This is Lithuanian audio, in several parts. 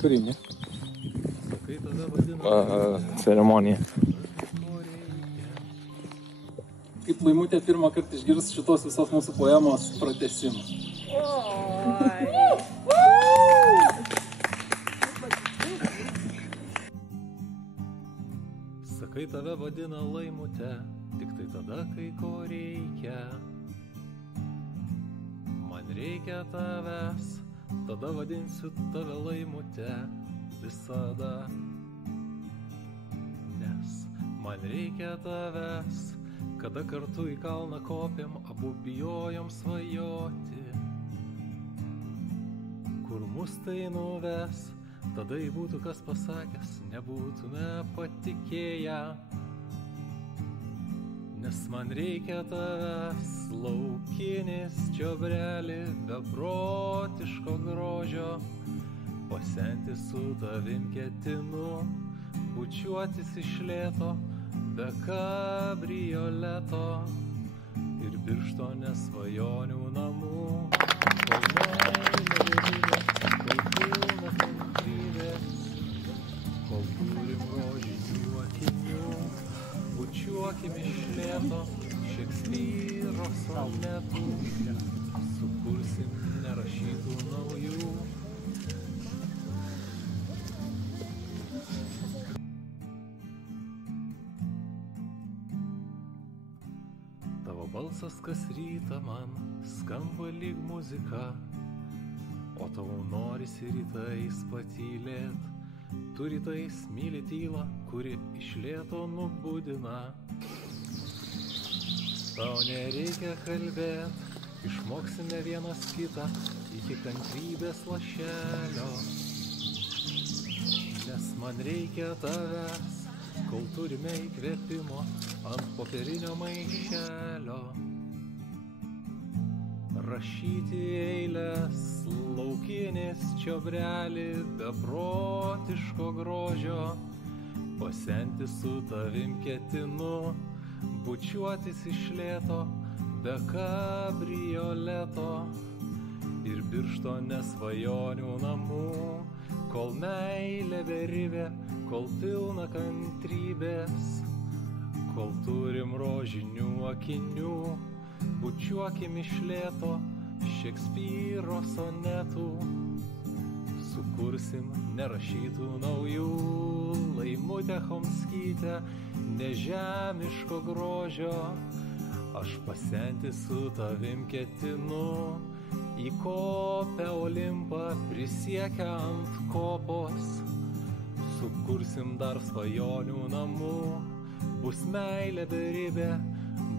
Turinį. Ceremonija. Kaip Laimutė pirmą kartą išgirs šitos visos mūsų poemos pratesimą. Sakai, tave vadina Laimutė, tik tai tada, kai ko reikia. Man reikia tavęs, tada vadinsiu tave Laimutė visada. Nes man reikia tavęs, kada kartu į kalną kopėm, abu bijojom svajoti. Kur mus tai nuves, tada jei būtų kas pasakęs, nebūtume patikėję. Nes man reikia tavęs, laukinis čiobreli, beprotiško grožio. Pasenti su tavim ketinu, bučiuotis iš lėto, be kabrioleto ir Birštone svajonių namų. Kol meilė vedybės, kol pilna kantrybės, kol turim rožinių akinių, bučiuokim iš lėto Šekspyro sonetų, sukursim nerašytų naujų. Tavo balsas kas rytą man skamba lyg muzika, o tau norisi rytais patylėt. Tu rytais myli tylą, kuri iš lėto nubudina. Tau nereikia kalbėt, išmoksime vienas kitą iki kantrybės lašelio. Nes man reikia tavęs, kol turime įkvėpimo ant popierinio maišelio. Rašyti eilės, laukinis čiobreli, beprotiško grožio. Pasenti su tavim ketinu, bučiuotis iš lėto, be kabrioleto ir Birštone svajonių namų. Kol meilė beribė, kol pilna kantrybės, kol turim rožinių akinių, bučiuokim iš lėto Šekspyro sonetų, sukursim nerašytų naujų. Laimutė Chomskytė, nežemiško grožio, aš pasenti su tavim ketinu, į kopę Olimpą prisiekę ant kopos, sukursim dar svajonių namų. Bus meilė beribė,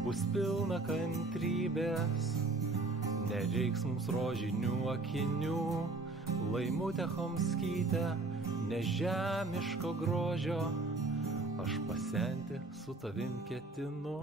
bus pilna kantrybės, nereiks mums rožinių akinių. Laimutė Chomskytė, nežemiško grožio, aš pasenti su tavim ketinu.